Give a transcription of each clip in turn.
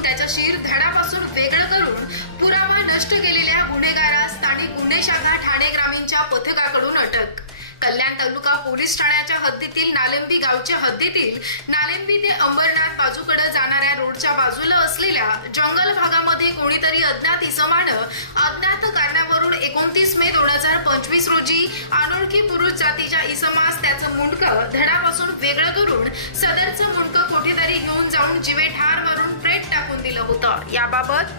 करून त्याचा शिर धडापासून वेगळं करून पुरावा नष्ट केलेल्या गुन्हेगारास स्थानिक गुन्हे शाखा ठाणे ग्रामीणच्या पथकाकडून अटक. कल्याण तालुका पोलीस ठाण्याच्या हद्दीतील नालिंबी गावच्या हद्दीतील नालेंबी ते अंबरनाथ बाजूकडे पंचवीस रोजी अनोळखी पुरुष जातीच्या इसमास त्याचं मुंडकं धडापासून वेगळं करून सदरचं मुंडकं कुठेतरी घेऊन जाऊन जिवे ठार मारून प्रेट टाकून दिलं होतं. याबाबत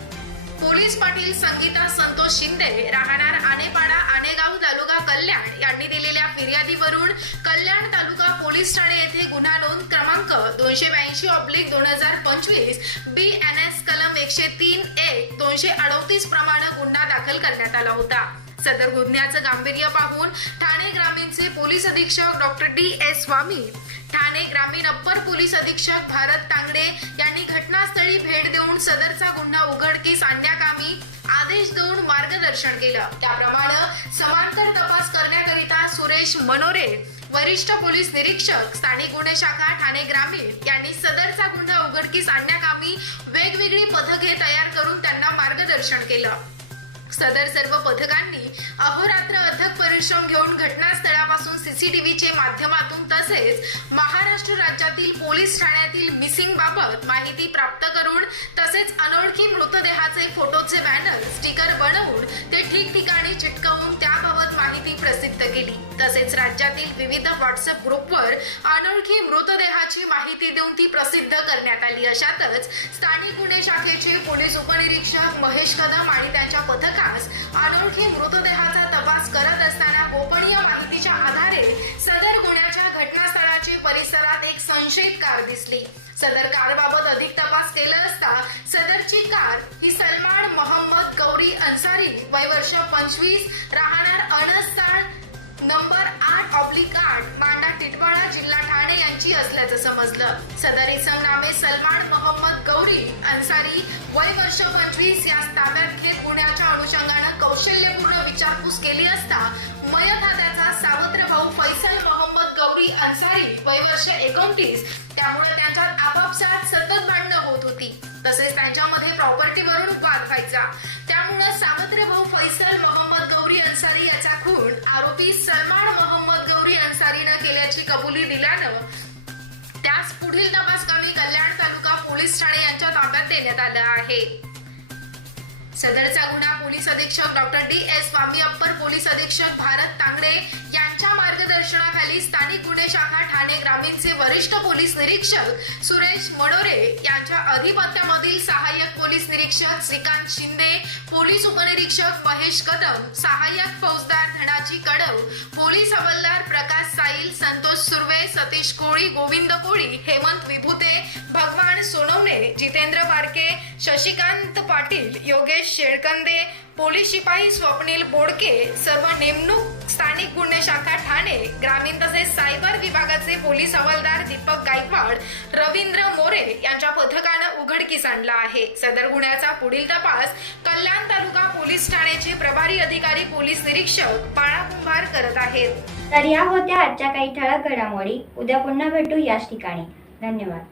पोलीस पाटील संगीता संतोष शिंदे राहणार आनेपाडा आनेगाव तालुका कल्याण यांनी दिलेल्या फिर्यादीवरून कल्याण तालुका पोलीस ठाणे येथे गुन्हा नोंद क्रमांक दोनशे ब्याऐंशी ऑब्लिक दोन हजार पंचवीस बी एन एस कलम एकशे तीन एक दोनशे अडोतीस प्रमाणे गुन्हा दाखल करण्यात आला होता. सदर गुन्ह्याचं गांभीर्य पाहून ठाणे ग्रामीणचे पोलीस अधीक्षक doctor D S Swami Thane ग्रामीण अप्पर पोलीस अधीक्षक भारत तांगडे यांनी घटनास्थळी भेट देऊन सदरचा गुन्हा उघडकीस आणण्याकामी आदेश देऊन मार्गदर्शन केलं. त्याप्रमाणे समांतर तपास करण्याकरिता सुरेश मनोरे वरिष्ठ पोलीस निरीक्षक स्थानिक गुन्हे शाखा ठाणे ग्रामीण यांनी सदरचा गुन्हा उघडकीस आणण्याकामी वेगवेगळी पथके तयार करून त्यांना मार्गदर्शन केलं. सदर सर्व पथकांनी अहोरात्र अथक परिश्रम घेऊन घटनास्थळापासून सीसीटीव्हीचे माध्यमातून तसेच महाराष्ट्र राज्यातील पोलीस ठाण्यातील मिसिंग बाबत माहिती प्राप्त करून तसेच अनोळखी मृतदेहाचे फोटोचे बॅनर स्टिकर बनवून ते ठिकठिकाणी चिटकवून त्याबाबत प्रसिद्ध केली. तसेच राज्यातील विविध व्हॉट्सअप ग्रुपवर अनोळखी मृतदेहाची माहिती देऊन ती प्रसिद्ध करण्यात आली. अशातच स्थानिक गुन्हे शाखेचे पोलीस उपनिरीक्षक महेश कदम आणि त्यांच्या पथकास अनोळखी मृतदेहाचा तपास करत असताना गोपनीय माहितीच्या आधारे सदर गुन्ह्याच्या घटनास्थळाची परिसरात एक संशयित कार दिसली. सदर कारबाबत अधिक तपास केला असता सदरची कार ही सलमान मोहम्मद गौरी अन्सारी वय वर्ष पंचवीस राहणार अनस्ता नंबर आठ ऑब्लिक आठ मांडा टिटवाळा जिल्हा ठाणे यांची असल्याचं समजलं. सदर इसम नामे सलमान मोहम्मद गौरी अन्सारी वय वर्ष पंचवीस या ताब्यात घेत गुन्ह्याच्या अनुषंगानं कौशल्यपूर्ण विचारपूस केली असता मयत हा त्याचा सावत्र भाऊ फैसल मोहम्मद गौरी अन्सारी वय वर्ष एकोणतीस त्यामुळे त्याच्यात आपापसात सतत भांडणं होत होती. तसेच त्यांच्यामध्ये प्रॉपर्टीवरून वाद व्हायचा. त्यामुळे सावत्र भाऊ फैसल मोहम्मद गौरी अन्सारी याचा खून आरोपी सलमान मोहम्मद गौरी अन्सारीनं केल्याची कबुली दिल्यानं त्यास पुढील तपासकामी कल्याण तालुका पोलीस ठाणे यांच्या ताब्यात देण्यात आलं आहे. सदरचा गुन्हा पोलीस अधीक्षक doctor D S Swami upper police अधीक्षक भारत तांगडे यांच्या मार्गदर्शनाखाली स्थानिक गुन्हे शाखा ठाणे ग्रामीणचे वरिष्ठ पोलीस निरीक्षक सुरेश मनोरे यांच्या अधिपत्यामधील सहाय्यक पोलीस निरीक्षक श्रीकांत शिंदे पोलीस उपनिरीक्षक महेश कदम सहाय्यक फौजदार धनाजी कडव पोलीस हवालदार प्रकाश साईल संतोष सुर्वे सतीश कोळी गोविंद कोळी हेमंत विभूते भगवान सोनवणे जितेंद्र बारके शशिकांत पाटील योगेश शेळकंदे पोलीस शिपाई स्वप्नील बोडके सर्व नेमणूक स्थानिक गुन्हे शाखा ठाणे ग्रामीण तसेच सायबर विभागाचे पोलीस हवालदार दीपक गायकवाड रवींद्र मोरे यांच्या पथकानं उघडकीस आणला आहे. सदर गुन्ह्याचा पुढील तपास कल्याण तालुका पोलीस ठाण्याचे प्रभारी अधिकारी पोलीस निरीक्षक पाळा कुंभार करत आहेत. तर या होत्या आजच्या काही ठळक घडामोडी. उद्या पुन्हा भेटू याच ठिकाणी. धन्यवाद.